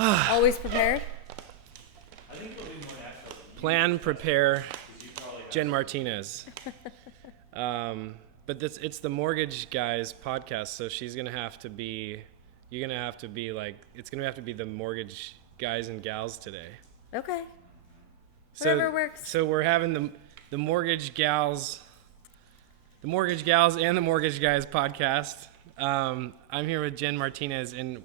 Always prepared? Plan, prepare, Jen Martinez. But it's the Mortgage Guys podcast, so she's gonna have to be. You're gonna have to be like. It's gonna have to be the Mortgage Guys and Gals today. Okay. Whatever works. So we're having the Mortgage Gals, and the Mortgage Guys podcast. I'm here with Jen Martinez, and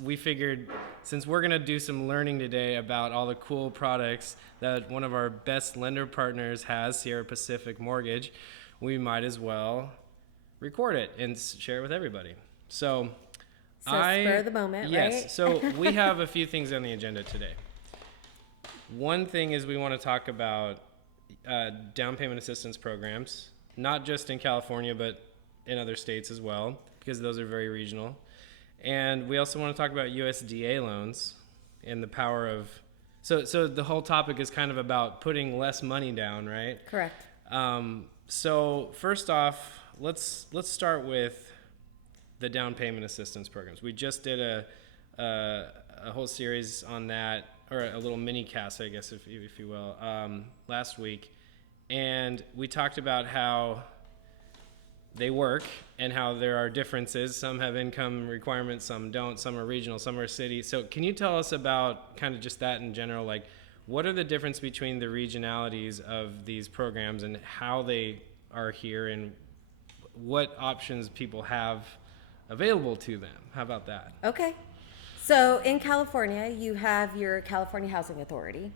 we figured since we're going to do some learning today about all the cool products that one of our best lender partners has, Sierra Pacific Mortgage, we might as well record it and share it with everybody. So spur of the moment, yes, right? So we have a few things on the agenda today. One thing is we want to talk about down payment assistance programs, not just in California, but in other states as well, because those are very regional. And we also want to talk about USDA loans and the power of, so the whole topic is kind of about putting less money down, right? Correct. So first off, let's start with the down payment assistance programs. We just did a whole series on that, or a little mini cast, I guess, if you will, last week. And we talked about how they work and how there are differences. Some have income requirements, some don't, some are regional, some are city. So can you tell us about kind of just that in general? Like, what are the difference between the regionalities of these programs and how they are here and what options people have available to them? How about that? Okay. So in California, you have your California Housing Authority,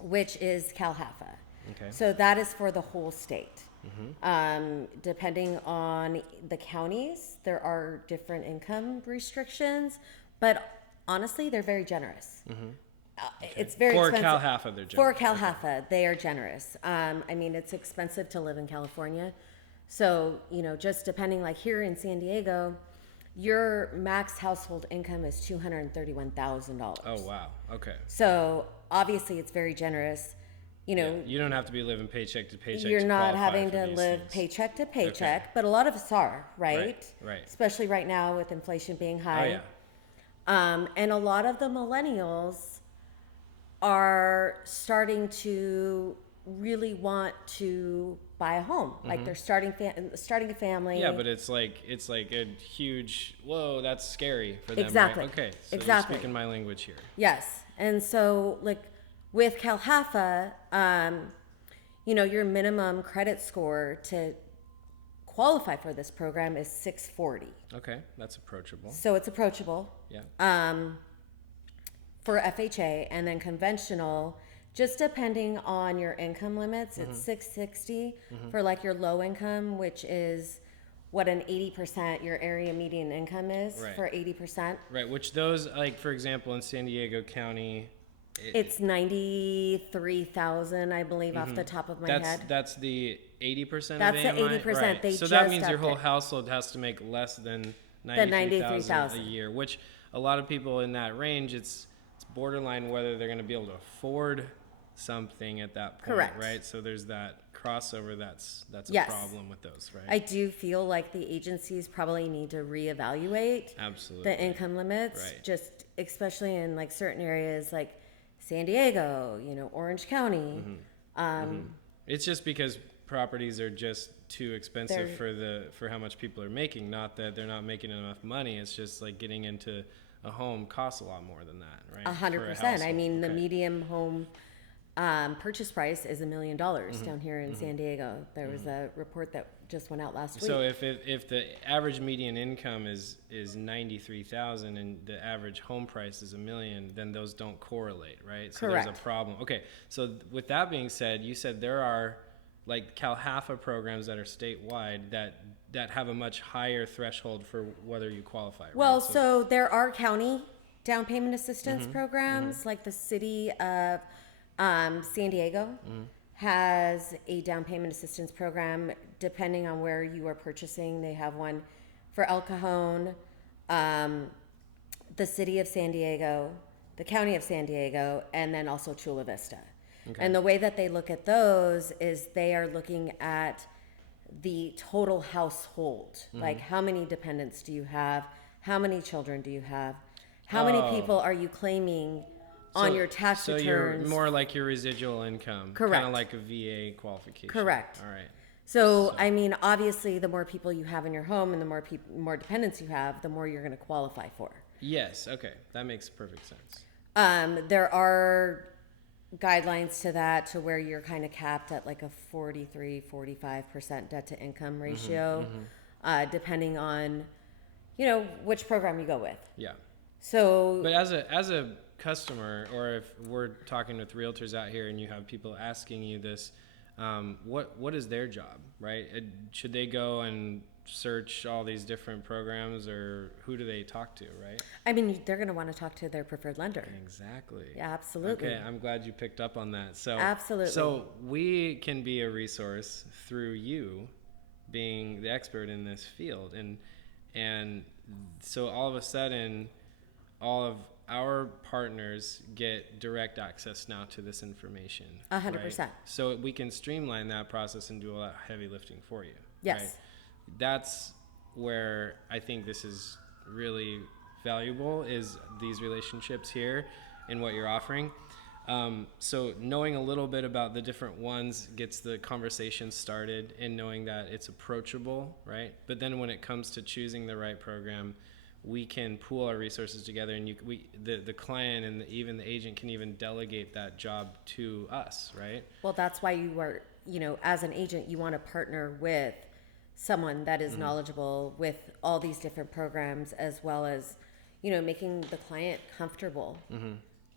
which is CalHFA. Okay. So that is for the whole state. Depending on the counties, there are different income restrictions, but honestly, they're very generous. Okay. It's very for expensive. CalHFA, they're generous. For CalHFA, they are generous. I mean, it's expensive to live in California. So, just depending, like here in San Diego, your max household income is $231,000. Oh, wow. Okay. So obviously it's very generous. You don't have to be living paycheck to paycheck. You're to not qualify having for to these live things. paycheck to paycheck, Okay. but a lot of us are, right? Right. Especially right now with inflation being high. Oh, yeah. And a lot of the millennials are starting to really want to buy a home. Like they're starting a family. Yeah, but it's like a huge, whoa, that's scary for them. Exactly. Right? Okay. So Exactly. You're speaking my language here. Yes. And so like with CalHFA, your minimum credit score to qualify for this program is 640. Okay, that's approachable. So it's approachable. Yeah. For FHA, and then conventional, just depending on your income limits, it's 660 for like your low income, which is what an 80% your area median income is for 80%. Right, which those, like for example, in San Diego County, it's 93,000, I believe, off the top of my head. That's the 80% That's of the AMI? 80%. Right. They so that just means your upped whole it. household has to make less than 93,000 a year, which a lot of people in that range, it's borderline whether they're going to be able to afford something at that point. Correct. Right? So there's that crossover that's a Yes. problem with those, right? I do feel like the agencies probably need to reevaluate Absolutely. the income limits, Right. just especially in like certain areas like San Diego, Orange County. It's just because properties are just too expensive for how much people are making. Not that they're not making enough money. It's just like getting into a home costs a lot more than that, right? 100%. I mean, the medium home purchase price is $1 million down here in San Diego. There was a report that just went out last week. So if the average median income is 93,000 and the average home price is $1 million, then those don't correlate, right? So Correct. There's a problem. Okay, so with that being said, you said there are like CalHFA programs that are statewide that have a much higher threshold for whether you qualify. Well, right? so there are county down payment assistance programs, like the city of San Diego has a down payment assistance program. Depending on where you are purchasing, they have one for El Cajon, the city of San Diego, the county of San Diego, and then also Chula Vista. Okay. And the way that they look at those is they are looking at the total household, like how many dependents do you have, how many children do you have, How many people are you claiming on your tax so returns? you're more like your residual income. Correct. Kind of like a VA qualification. Correct. All right. So, I mean, obviously, the more people you have in your home and the more dependents you have, the more you're going to qualify for. Yes. Okay. That makes perfect sense. There are guidelines to that, to where you're kind of capped at like a 43-45% debt to income ratio, depending on, which program you go with. Yeah. So, but as a customer, or if we're talking with realtors out here and you have people asking you this, what is their job, right? Should they go and search all these different programs, or who do they talk to, right? I mean, they're going to want to talk to their preferred lender. Exactly. Yeah, absolutely. Okay, I'm glad you picked up on that. So absolutely. So we can be a resource through you being the expert in this field, and so all of a sudden, all of our partners get direct access now to this information. 100%. Right? So we can streamline that process and do a lot of heavy lifting for you. Yes. Right? That's where I think this is really valuable, is these relationships here and what you're offering. So knowing a little bit about the different ones gets the conversation started, and knowing that it's approachable, right? But then when it comes to choosing the right program, we can pool our resources together, and the client and even the agent can even delegate that job to us, right? Well, that's why you are, as an agent, you want to partner with someone that is knowledgeable with all these different programs, as well as, making the client comfortable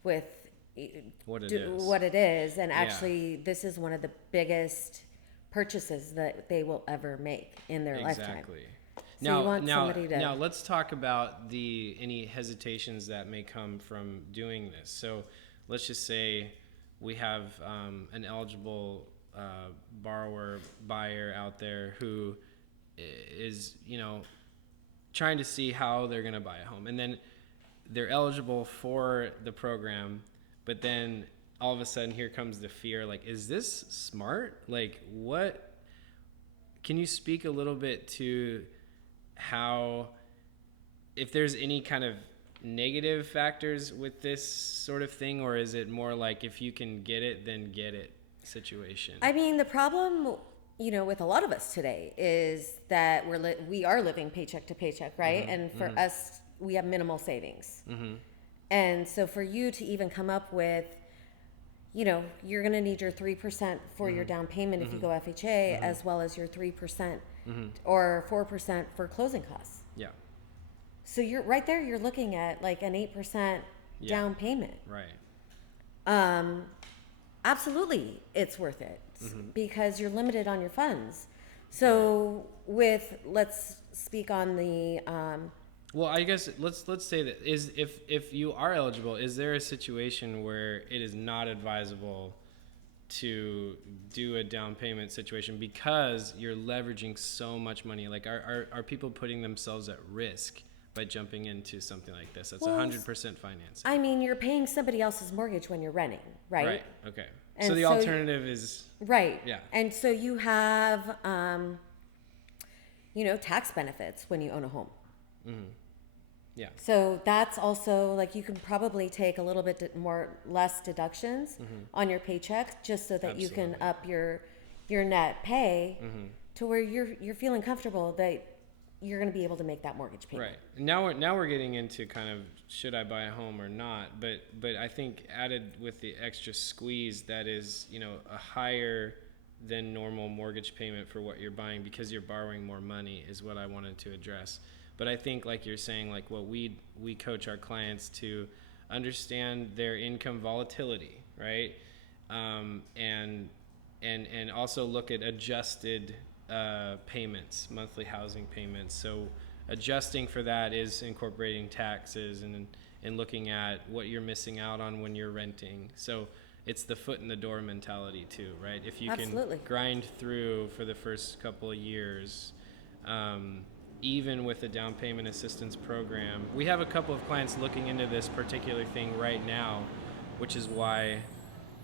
with what it is. And actually, this is one of the biggest purchases that they will ever make in their lifetime. Exactly. So Now let's talk about any hesitations that may come from doing this. So let's just say we have an eligible buyer out there who is, trying to see how they're going to buy a home, and then they're eligible for the program, but then all of a sudden here comes the fear, like, is this smart? Like, what? Can you speak a little bit to how, if there's any kind of negative factors with this sort of thing, or is it more like, if you can get it, then get it situation? I mean, the problem, with a lot of us today is that we are living paycheck to paycheck, right? And for us, we have minimal savings. And so for you to even come up with, you're going to need your 3% for your down payment if you go FHA, as well as your 3% or 4% for closing costs. Yeah. So you're right there, you're looking at like an 8% down payment. Right. Absolutely, it's worth it because you're limited on your funds. So let's speak on the well, I guess let's say that if you are eligible, is there a situation where it is not advisable to do a down payment situation because you're leveraging so much money? Like, are people putting themselves at risk by jumping into something like this? That's 100% financing. I mean, you're paying somebody else's mortgage when you're renting, right? Right. Okay. And so the alternative is right. Yeah. And so you have, tax benefits when you own a home. Yeah. So that's also, like, you can probably take a little bit less deductions on your paycheck, just so that you can up your net pay to where you're feeling comfortable that you're going to be able to make that mortgage payment. Right. Now we're getting into kind of, should I buy a home or not? But I think added with the extra squeeze, that is, a higher than normal mortgage payment for what you're buying because you're borrowing more money, is what I wanted to address. But I think, like you're saying, like what we coach our clients to understand their income volatility, right? And also look at adjusted payments, monthly housing payments. So adjusting for that is incorporating taxes and looking at what you're missing out on when you're renting. So it's the foot in the door mentality too, right? If you Absolutely. can grind through for the first couple of years, even with the down payment assistance program. We have a couple of clients looking into this particular thing right now, which is why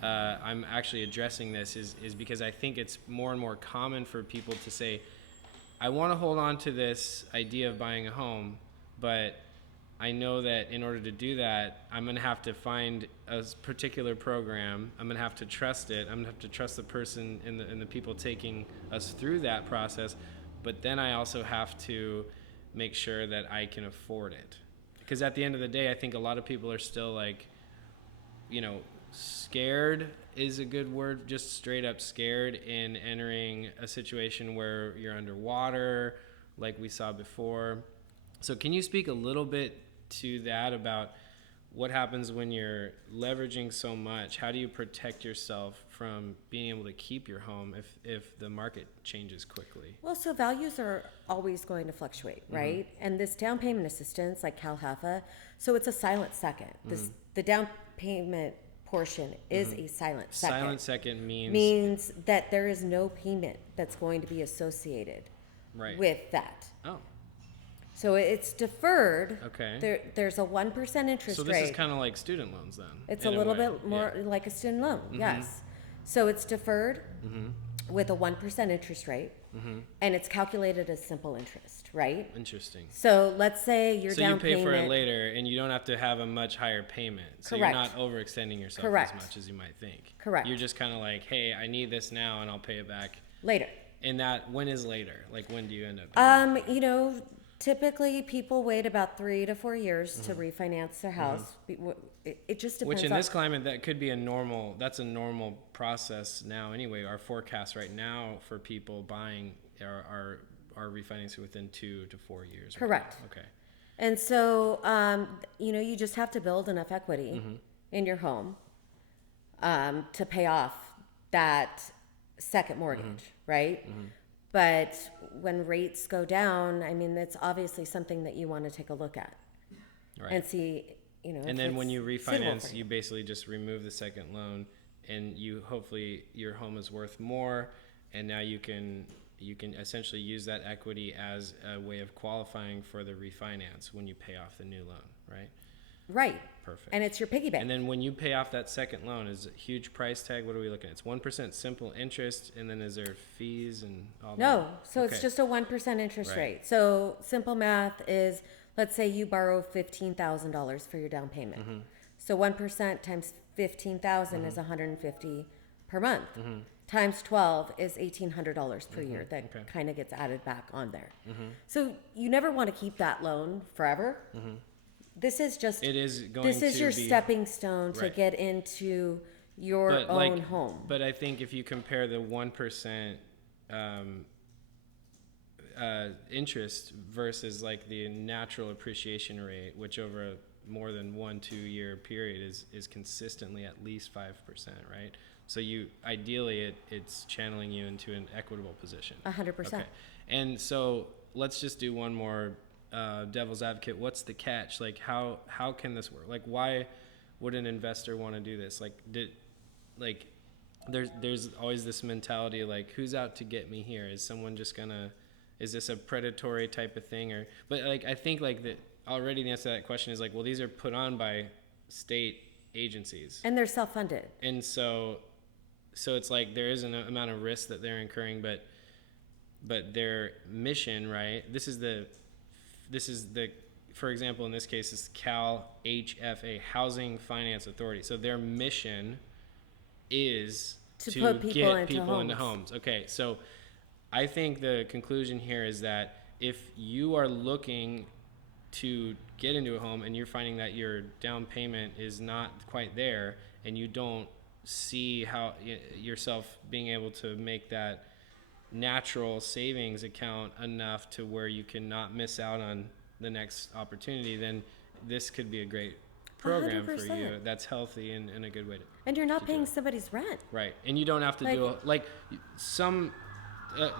I'm actually addressing this, is because I think it's more and more common for people to say, I want to hold on to this idea of buying a home, but I know that in order to do that, I'm going to have to find a particular program. I'm going to have to trust it. I'm going to have to trust the person and the people taking us through that process. But then I also have to make sure that I can afford it. Because at the end of the day, I think a lot of people are still like, scared is a good word, just straight up scared in entering a situation where you're underwater, like we saw before. So can you speak a little bit to that about what happens when you're leveraging so much? How do you protect yourself from being able to keep your home if the market changes quickly? Well, so values are always going to fluctuate, right? And this down payment assistance, like Cal Hafa, so it's a silent second. The down payment portion is a silent second. Silent second means that there is no payment that's going to be associated with that. Oh. So it's deferred. Okay. There's a 1% interest rate. So this is kind of like student loans then. It's a little bit more like a student loan, yes. So it's deferred with a 1% interest rate, and it's calculated as simple interest, right? Interesting. So let's say your down payment. So you pay for it later, and you don't have to have a much higher payment. So Correct. You're not overextending yourself Correct. as much as you might think. Correct. You're just kind of like, hey, I need this now, and I'll pay it back later. And that, when is later? Like, when do you end up? Typically, people wait about 3 to 4 years to refinance their house. It just depends. Which in this climate, that could be that's a normal process now anyway. Our forecasts right now for people buying are refinancing within 2 to 4 years. Correct. Okay. And so, you just have to build enough equity in your home to pay off that second mortgage, right? But when rates go down, I mean, that's obviously something that you want to take a look at and see, And then when you refinance, you basically just remove the second loan, and hopefully your home is worth more, and now you can essentially use that equity as a way of qualifying for the refinance when you pay off the new loan, right? Right. Perfect. And it's your piggy bank. And then when you pay off that second loan, is a huge price tag? What are we looking at? It's 1% simple interest, and then is there fees and all that? No. So it's just a 1% interest rate. So simple math is, let's say you borrow $15,000 for your down payment. So 1% times 15,000 is $150 per month. Times 12 is $1,800 per year. That kind of gets added back on there. So you never want to keep that loan forever. This is just your stepping stone to get into your own home. But I think if you compare the 1% interest versus like the natural appreciation rate, which over a more than 1-2 year period is consistently at least 5%, right? So ideally it's channeling you into an equitable position. 100%. Okay. And so let's just do one more devil's advocate. What's the catch? Like how can this work? Like why would an investor want to do this? There's always this mentality like, who's out to get me here? Is this a predatory type of thing? But I think already the answer to that question is like, well, these are put on by state agencies. And they're self-funded. And so it's like there is an amount of risk that they're incurring, but their mission, right? This is the, for example, in this case, is Cal HFA, Housing Finance Authority. So their mission is to get people into homes. Okay, so I think the conclusion here is that if you are looking to get into a home and you're finding that your down payment is not quite there, and you don't see how yourself being able to make that natural savings account enough to where you cannot miss out on the next opportunity, then this could be a great program 100%. for you that's healthy and a good way to. And you're not paying somebody's rent. Right. And you don't have to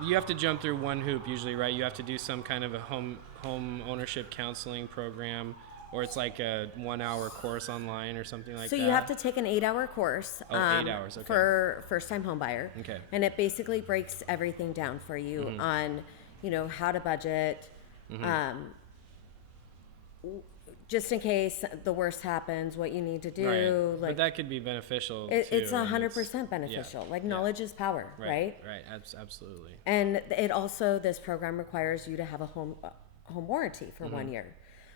you have to jump through one hoop usually, right? You have to do some kind of a home ownership counseling program, or it's like a 1-hour course online or something like that. So you have to take an 8-hour course 8 hours, okay. For first-time home buyer. Okay. And it basically breaks everything down for you on, how to budget, just in case the worst happens, what you need to do. Right. But that could be beneficial too. It's 100% beneficial. Yeah. Knowledge is power, right? Right, absolutely. And this program requires you to have a home warranty for 1 year.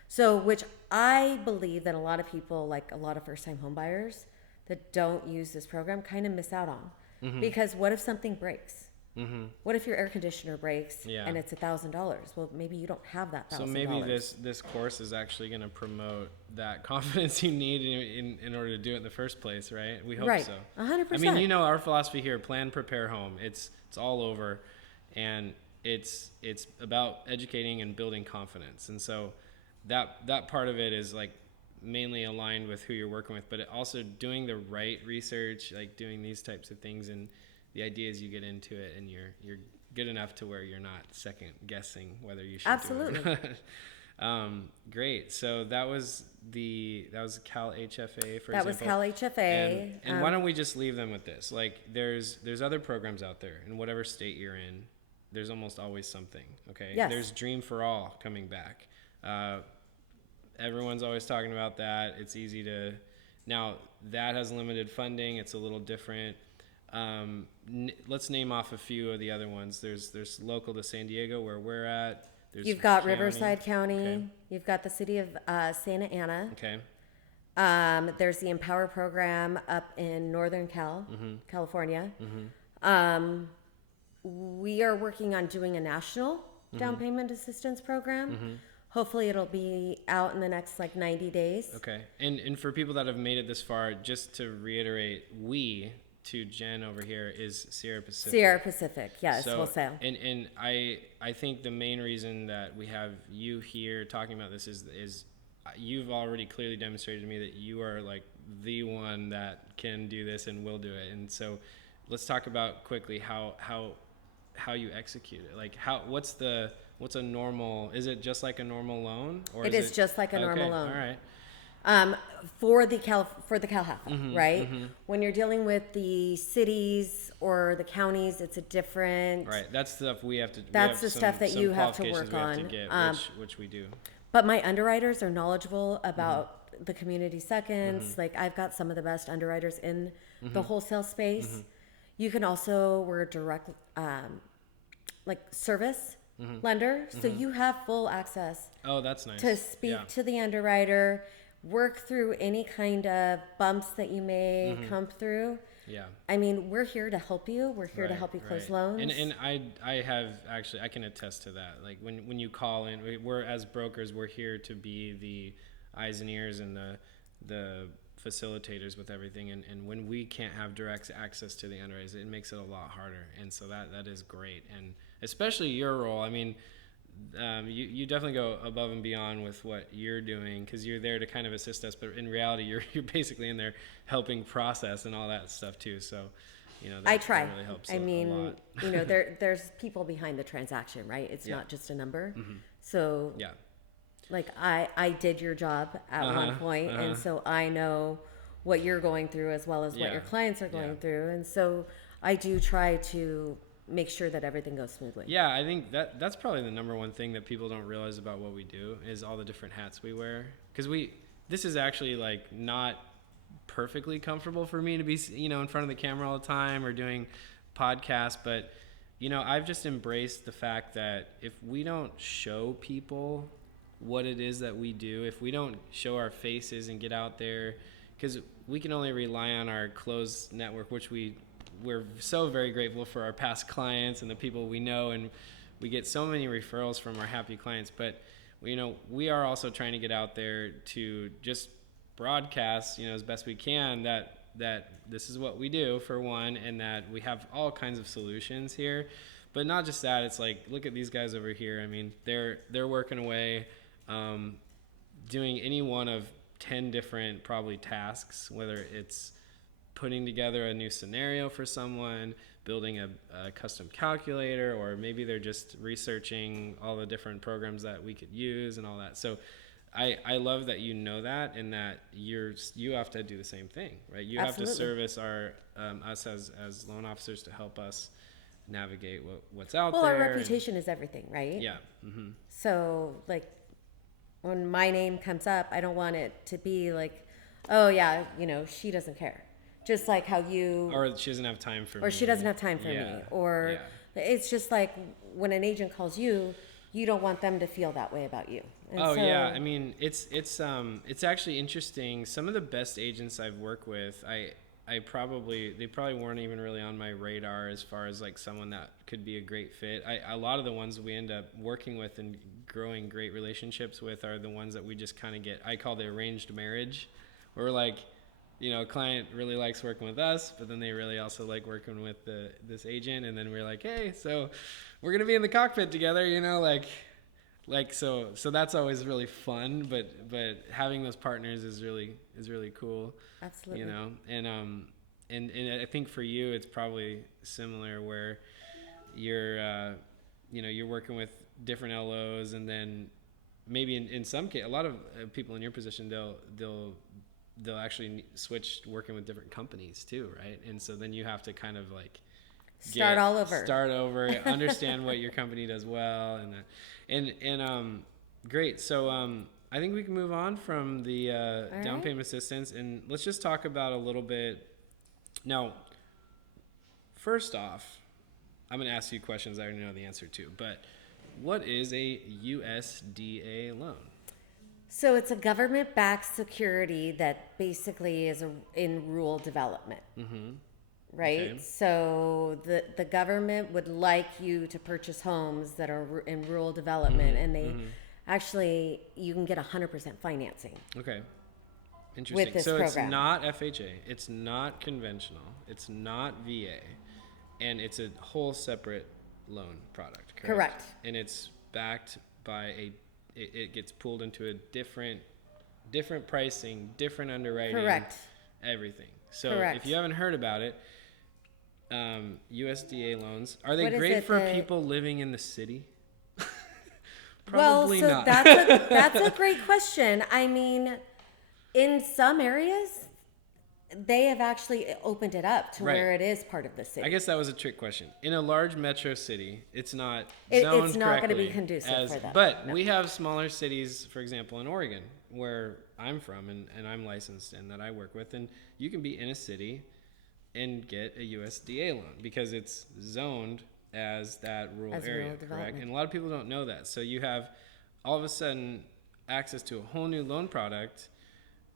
So, which I believe that a lot of people, like a lot of first time home buyers that don't use this program, kind of miss out on. Because what if something breaks? What if your air conditioner breaks and it's $1,000? Well, maybe you don't have that $1,000. So maybe this course is actually going to promote that confidence you need in order to do it in the first place, right? We hope so. 100%. I mean, you know, our philosophy here: plan, prepare, home. It's all over, and it's about educating and building confidence. And so that part of it is like mainly aligned with who you're working with, but also doing the right research, like doing these types of things. And the idea is you get into it and you're good enough to where you're not second guessing whether you should Absolutely. do it. Great. So that was Cal HFA, for example. That was Cal HFA. And why don't we just leave them with this? Like there's other programs out there in whatever state you're in. There's almost always something. Okay. Yes. There's Dream for All coming back. Everyone's always talking about that. It's easy to, now that has limited funding. It's a little different. Let's name off a few of the other ones. There's local to San Diego where we're at. You've got Riverside County. Okay. You've got the city of Santa Ana. Okay. There's the Empower program up in Northern California. We are working on doing a national down payment assistance program. Hopefully it'll be out in the next 90 days. Okay. And for people that have made it this far, just to reiterate, to Jen over here is Sierra Pacific. Sierra Pacific, yes, so, wholesale. And I think the main reason that we have you here talking about this is you've already clearly demonstrated to me that you are like the one that can do this and will do it. And so let's talk about quickly how you execute it. Like what's a normal, is it just like a normal loan? Or it is just like a normal loan. All right. For the Cal HFA, right? When you're dealing with the cities or the counties, it's a different. Right. That's stuff we have to. That's the stuff that you have to work on. Which we do. But my underwriters are knowledgeable about the community seconds. Like I've got some of the best underwriters in the wholesale space. You can also, we're a direct, service lender. So you have full access. Oh, that's nice. To speak to the underwriter, work through any kind of bumps that you may come through. Yeah. I mean, we're here to help you. We're here to help you close loans. And I have actually, I can attest to that. Like when you call in, we're as brokers, we're here to be the eyes and ears and the facilitators with everything. And when we can't have direct access to the underwriters, it makes it a lot harder. And so that is great. And especially your role. I mean, you definitely go above and beyond with what you're doing because you're there to kind of assist us, but in reality you're basically in there helping process and all that stuff too. So that, I try. That really helps I mean, a lot. there's people behind the transaction, right? It's not just a number. So like I did your job at one point, and so I know what you're going through as well as what your clients are going through, and so I do try to make sure that everything goes smoothly. Yeah, I think that's probably the number one thing that people don't realize about what we do is all the different hats we wear. Because this is actually not perfectly comfortable for me to be, in front of the camera all the time or doing podcasts. But, I've just embraced the fact that if we don't show people what it is that we do, if we don't show our faces and get out there, because we can only rely on our closed network, which we're so very grateful for our past clients and the people we know, and we get so many referrals from our happy clients. But we are also trying to get out there to just broadcast, as best we can that this is what we do for one, and that we have all kinds of solutions here. But not just that, it's like, look at these guys over here. I mean, they're working away, doing any one of 10 different probably tasks, whether it's putting together a new scenario for someone, building a custom calculator, or maybe they're just researching all the different programs that we could use and all that. So I love that that, and that you have to do the same thing, right? You Absolutely. have to service us as loan officers to help us navigate what's out there. Well, our reputation is everything, right? Yeah. So when my name comes up, I don't want it to be like, oh yeah, she doesn't care. Just like how you... Or she doesn't have time for me. Or she doesn't have time for me. Or it's just like when an agent calls you, you don't want them to feel that way about you. And Oh so, yeah, I mean it's actually interesting. Some of the best agents I've worked with, they probably weren't even really on my radar as far as like someone that could be a great fit. A lot of the ones we end up working with and growing great relationships with are the ones that we just kind of get. I call the arranged marriage, where we're like, you know, a client really likes working with us, but then they really also like working with this agent, and then we're like, hey, so we're gonna be in the cockpit together, you know, like so that's always really fun, but having those partners is really cool. absolutely. You know, and I think for you it's probably similar, where you're you know, you're working with different LOs, and then maybe in some case a lot of people in your position they'll actually switch working with different companies too, right? And so then you have to kind of like Start all over, understand what your company does well, and great. So I think we can move on from the down payment assistance, and let's just talk about a little bit. Now, first off, I'm going to ask you questions I already know the answer to, but what is a USDA loan? So it's a government-backed security that basically is in rural development. Mm-hmm. Right? Okay. So the government would like you to purchase homes that are in rural development, and they actually, you can get 100% financing. Okay. Interesting. With this so program. It's not FHA, it's not conventional, it's not VA, and it's a whole separate loan product, correct? Correct. And it's backed by it gets pulled into a different pricing, different underwriting. Correct. Everything. So Correct. if you haven't heard about it, USDA loans, are they What is great it for that- people living in the city? Well, Probably so not. that's a great question. I mean, in some areas, they have actually opened it up to Right. where it is part of the city. I guess that was a trick question. In a large metro city, it's not It's zoned not gonna be correctly conducive for that. But No. we have smaller cities, for example, in Oregon, where I'm from and I'm licensed and that I work with, and you can be in a city and get a USDA loan because it's zoned as that rural As area, rural correct? development. And a lot of people don't know that. So you have all of a sudden access to a whole new loan product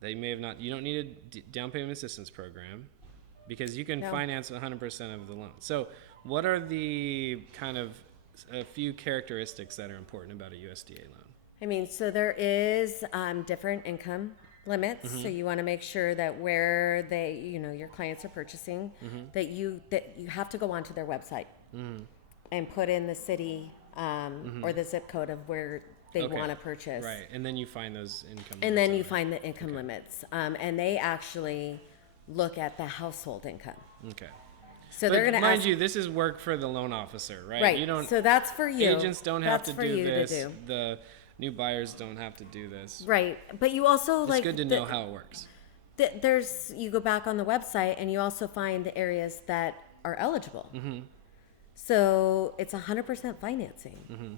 that you may have not. You don't need a down payment assistance program because you can No. finance 100% of the loan. So what are the kind of a few characteristics that are important about a USDA loan? I mean, so there is different income limits. So you want to make sure that where they, your clients are purchasing, that you have to go onto their website and put in the city or the zip code of where they Okay. want to purchase. Right, and then you find those income. And limits then on you there. find the income limits, and they actually look at the household income. Okay. So But they're going to mind ask, you, this is work for the loan officer, right? right? You don't. So that's for you. Agents don't have That's to for do you this. to do. The new buyers don't have to do this. Right, but you also It's like good to know how it works. you go back on the website and you also find the areas that are eligible. So it's 100% financing,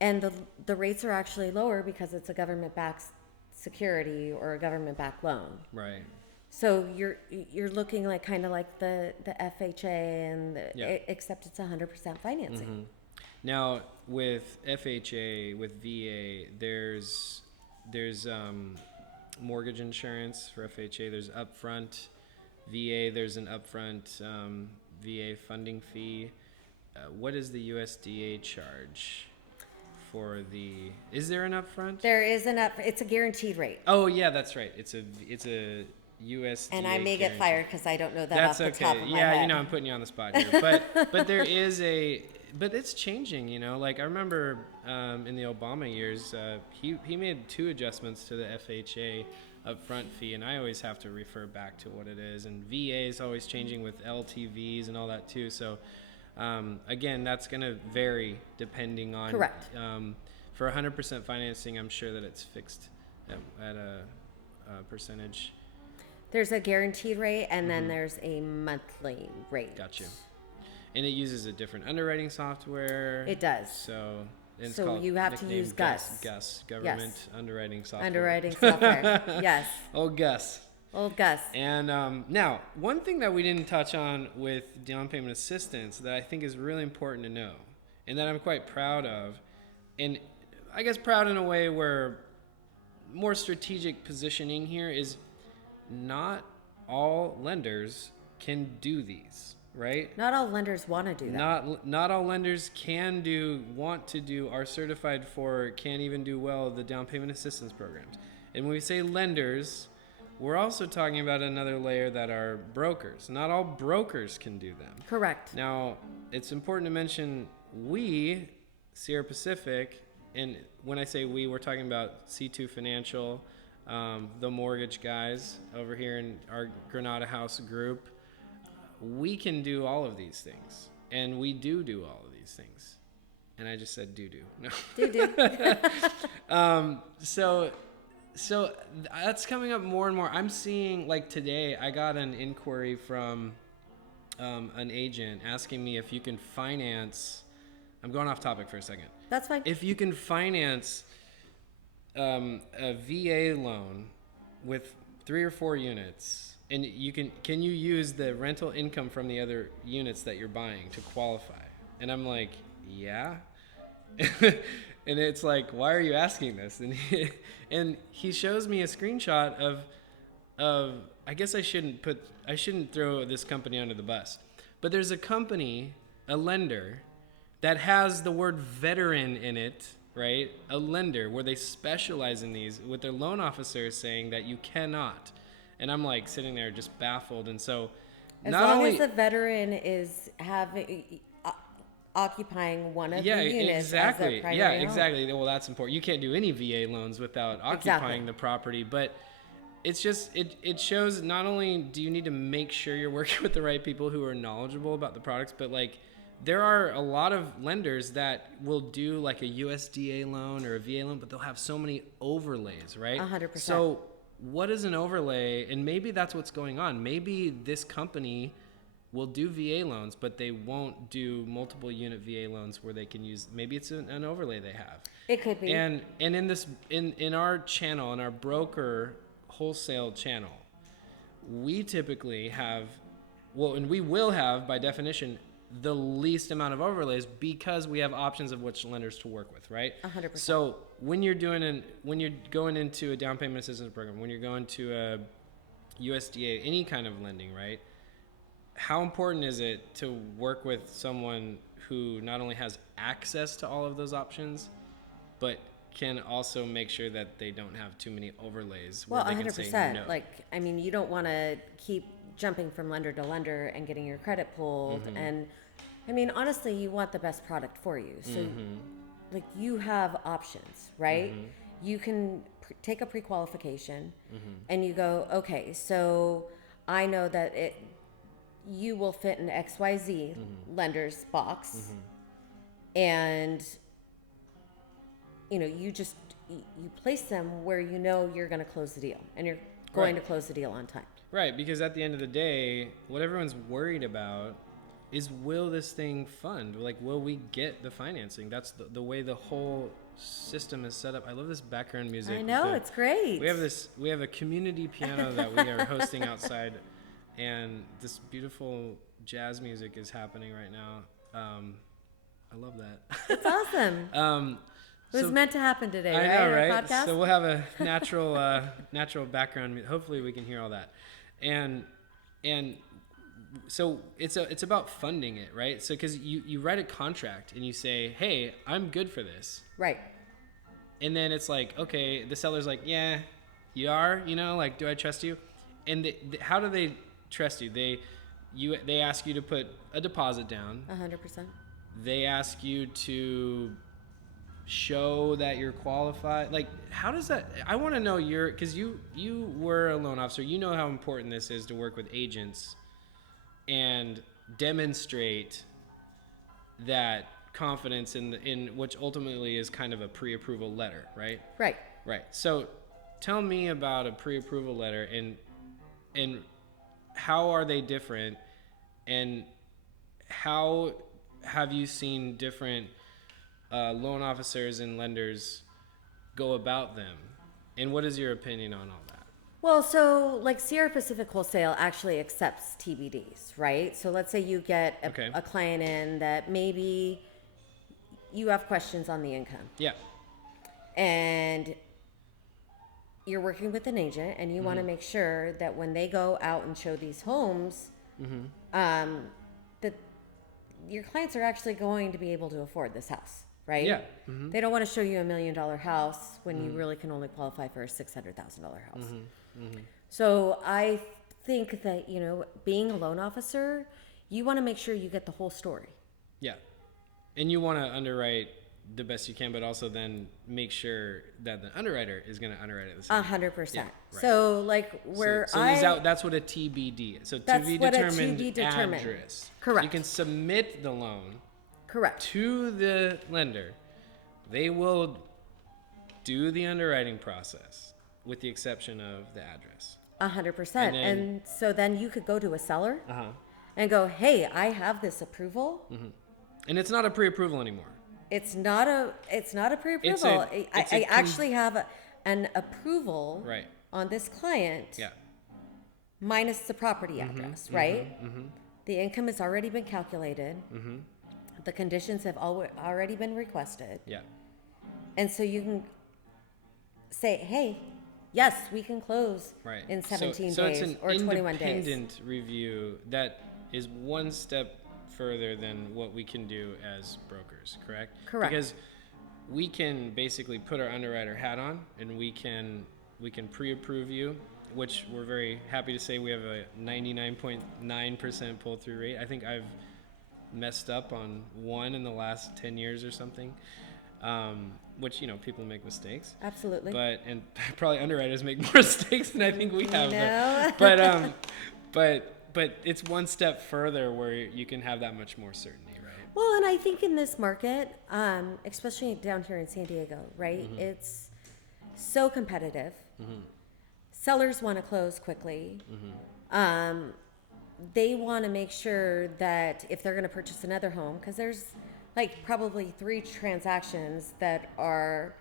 and the rates are actually lower because it's a government-backed security or a government-backed loan. Right. So you're looking like kind of like the FHA and Yeah. except it's 100% financing. Now with FHA, with VA, there's mortgage insurance for FHA. There's upfront. VA, there's an upfront VA funding fee. What is the USDA charge for the? Is there an upfront? There is it's a guaranteed rate, Oh yeah, that's right. It's a USDA. and I may get guarantee. fired because I don't know that That's off the top okay. of my Yeah, head. I'm putting you on the spot here, but there is but it's changing. Like I remember in the Obama years, he made 2 adjustments to the FHA upfront fee, and I always have to refer back to what it is. And VA is always changing with LTVs and all that too. So again, that's going to vary depending on. Correct. For 100% financing, I'm sure that it's fixed at a percentage. There's a guaranteed rate, and then there's a monthly rate. Gotcha. And it uses a different underwriting software. It does. So, and it's So called you have to nicknamed use Gus. Gus, government underwriting software. Underwriting software. Yes. Old Gus. Old Gus. And now, one thing that we didn't touch on with down payment assistance that I think is really important to know, and that I'm quite proud of, and I guess proud in a way where more strategic positioning here is not all lenders can do these, right? Not all lenders want to do that. Not all lenders want to do, are certified for, can even do well the down payment assistance programs. And when we say lenders, we're also talking about another layer that are brokers. Not all brokers can do them. Correct. Now, it's important to mention we, Sierra Pacific, and when I say we, we're talking about C2 Financial, the mortgage guys over here in our Granada House group. We can do all of these things, and we do all of these things. And I just said do. No. Do. So that's coming up more and more. I'm seeing, like today, I got an inquiry from an agent asking me if you can finance. I'm going off topic for a second. That's fine. If you can finance a VA loan with 3 or 4 units, and can you use the rental income from the other units that you're buying to qualify? And I'm like, yeah. And it's like, why are you asking this? And he shows me a screenshot of I guess I shouldn't throw this company under the bus, but there's a company, a lender, that has the word veteran in it, right? A lender where they specialize in these, with their loan officer saying that you cannot. And I'm like sitting there just baffled. And so as long as the veteran is occupying one of the units exactly. as a primary Yeah, home. exactly. Well, that's important. You can't do any VA loans without occupying the property, but it's just, it shows not only do you need to make sure you're working with the right people who are knowledgeable about the products, but like there are a lot of lenders that will do like a USDA loan or a VA loan, but they'll have so many overlays, right? 100%. So what is an overlay? And maybe that's what's going on. Maybe this company will do VA loans, but they won't do multiple unit VA loans where they can use, maybe it's an overlay they have. It could be. And in our channel, in our broker wholesale channel, we typically have, and we will have by definition, the least amount of overlays because we have options of which lenders to work with, right? 100%. So when you're going into a down payment assistance program, when you're going to a USDA, any kind of lending, right? How important is it to work with someone who not only has access to all of those options, but can also make sure that they don't have too many overlays where they can say no? Like, I mean, you don't want to keep jumping from lender to lender and getting your credit pulled. Mm-hmm. And I mean, honestly, you want the best product for you. So like you have options, right? You can take a pre-qualification and you go, okay, so I know that you will fit in XYZ lender's box. And you know, you place them where you know you're going to close the deal and you're going to close the deal on time. Right, because at the end of the day, what everyone's worried about is, will this thing fund? Like, will we get the financing? That's the way the whole system is set up. I love this background music. I know, it's great. We have a community piano that we are hosting outside, and this beautiful jazz music is happening right now. I love that. It's awesome. It was meant to happen today, I right? know, right? Our podcast? So we'll have a natural background. Hopefully we can hear all that. And so it's about funding it, right? So because you write a contract and you say, hey, I'm good for this. Right. And then it's like, okay, the seller's like, yeah, you are, like, do I trust you? And how do they trust you? They ask you to put a deposit down. 100%. They ask you to show that you're qualified. Like, how does that, I want to know because you were a loan officer, you know how important this is to work with agents and demonstrate that confidence in which ultimately is kind of a pre-approval letter, right? Right. So tell me about a pre-approval letter and how are they different, and how have you seen different loan officers and lenders go about them, and what is your opinion on all that? Well, so like Sierra Pacific Wholesale actually accepts TBDs, right? So let's say you get a client in that maybe you have questions on the income. Yeah. And you're working with an agent, and you want to make sure that when they go out and show these homes, that your clients are actually going to be able to afford this house, right? Yeah. They don't want to show you $1 million house when you really can only qualify for a $600,000 house. So I think that, you know, being a loan officer, you want to make sure you get the whole story. Yeah. And you want to underwrite the best you can, but also then make sure that the underwriter is going to underwrite it the same. 100%. Yeah, right. So like where that's what a TBD is. So That's to be what a determined to be determined. address. Correct. So you can submit the loan correct. to the lender. They will do the underwriting process with the exception of the address. 100%. And And so then you could go to a seller Uh-huh. and go, hey, I have this approval. And it's not a pre-approval anymore. It's not a pre-approval. I actually have an approval Right. on this client Yeah. minus the property address, right? The income has already been calculated. The conditions have already been requested. Yeah. And so you can say, hey, yes, we can close Right. in 17 so days it's an or 21 days. independent review that is one step further than what we can do as brokers, correct? Correct. Because we can basically put our underwriter hat on and we can pre-approve you, which we're very happy to say we have a 99.9% pull-through rate. I think I've messed up on one in the last 10 years or something. Which, you know, people make mistakes. Absolutely. And probably underwriters make more mistakes than I think we have. No. But it's one step further where you can have that much more certainty, right? Well, and I think in this market, especially down here in San Diego, right? It's so competitive. Sellers want to close quickly. They want to make sure that if they're going to purchase another home, because there's like probably 3 transactions that are,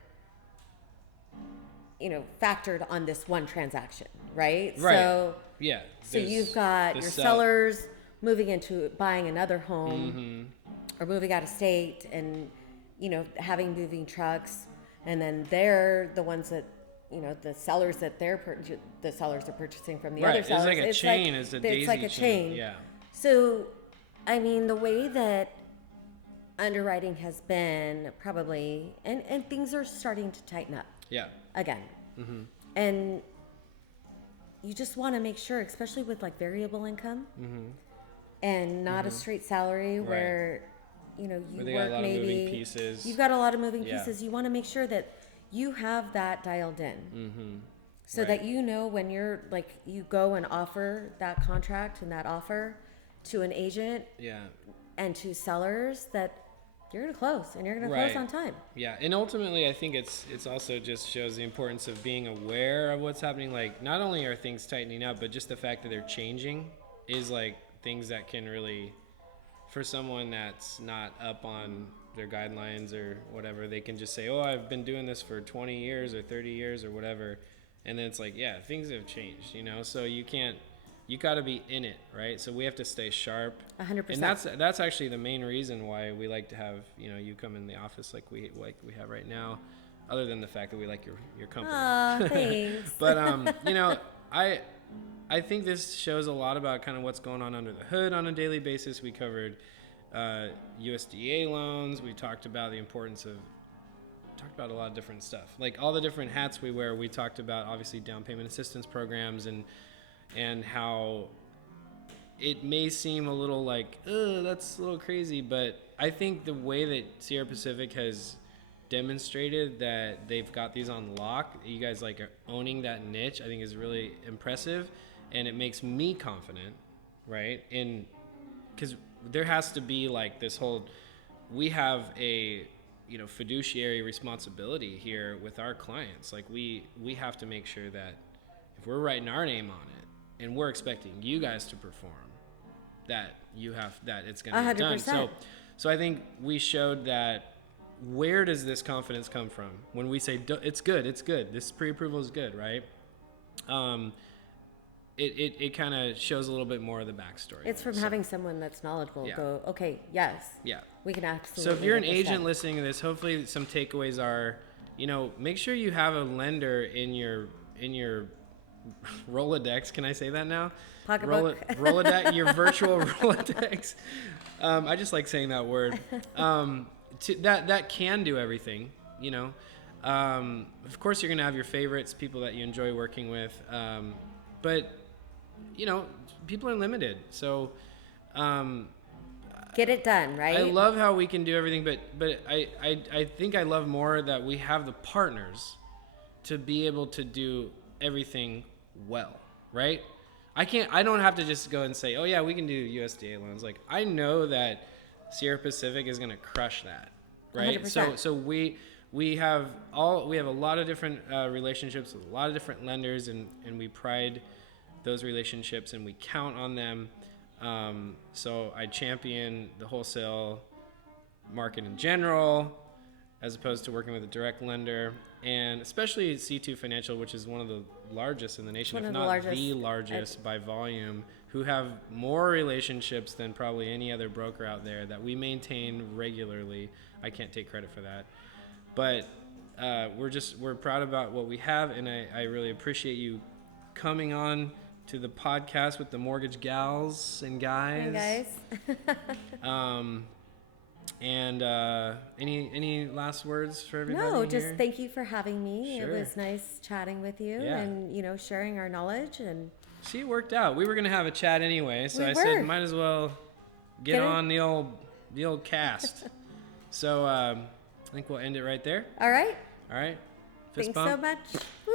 you know, factored on this one transaction, right? Right. So Yeah. So you've got your sellers moving into buying another home or moving out of state and, you know, having moving trucks. And then they're the ones that, you know, the sellers that the sellers are purchasing from the other sellers. It's like a chain. It's a daisy like a chain. Yeah. So, I mean, the way that underwriting has been probably, and things are starting to tighten up. Yeah. Again. And you just want to make sure, especially with like variable income and not a straight salary where, you know, you Where they work got a lot maybe, of moving pieces. you've got a lot of moving Yeah. pieces. You want to make sure that you have that dialed in. So Right. that, you know, when you're like, you go and offer that contract and that offer to an agent Yeah. and to sellers, that you're going to close and you're going to Right. close on time. Yeah, and ultimately, I think it's also just shows the importance of being aware of what's happening. Like, not only are things tightening up, but just the fact that they're changing is like things that can really, for someone that's not up on their guidelines or whatever, they can just say, "Oh, I've been doing this for 20 years or 30 years or whatever," and then it's like, yeah, things have changed, you know. So you got to be in it, right? So we have to stay sharp. 100%. And that's actually the main reason why we like to have, you know, you come in the office like we have right now, other than the fact that we like your company. Aw, thanks. But you know, I think this shows a lot about kind of what's going on under the hood on a daily basis. We covered USDA loans. We talked about the importance of a lot of different stuff, like all the different hats we wear. We talked about obviously down payment assistance programs and how it may seem a little like, that's a little crazy, but I think the way that Sierra Pacific has demonstrated that they've got these on lock, you guys like are owning that niche, I think is really impressive, and it makes me confident, right? And because there has to be like this whole, we have a, you know, fiduciary responsibility here with our clients. Like we have to make sure that if we're writing our name on it, and we're expecting you guys to perform, that it's going to be done. 100%. So I think we showed that. Where does this confidence come from when we say it's good, this pre-approval is good, right? it kind of shows a little bit more of the backstory. It's from having someone that's knowledgeable go, okay, yes, yeah, we can absolutely. So if you're an get this agent done. listening to this, hopefully some takeaways are, make sure you have a lender in your Rolodex. Can I say that now? Pocketbook. Rolodex, your virtual Rolodex. I just like saying that word. That can do everything. Of course, you're gonna have your favorites, people that you enjoy working with, but people are limited. So get it done, right? I love how we can do everything, but I think I love more that we have the partners to be able to do everything well, right? I don't have to just go and say, oh yeah, we can do USDA loans. Like, I know that Sierra Pacific is going to crush that, right? 100%. So we have a lot of different relationships with a lot of different lenders, and we pride those relationships and we count on them. So I champion the wholesale market in general, as opposed to working with a direct lender, and especially C2 Financial, which is one of the largest in the nation, if not the largest by volume, who have more relationships than probably any other broker out there that we maintain regularly. I can't take credit for that, but we're proud about what we have, and I really appreciate you coming on to the podcast with the mortgage gals and guys. Hey guys. And any last words for everybody? No, just here? thank you for having me. Sure. It was nice chatting with you and sharing our knowledge. And see, it worked out. We were gonna have a chat anyway, so I said might as well get on the old cast. So I think we'll end it right there. All right. Fist Thanks bump. so much. Woo!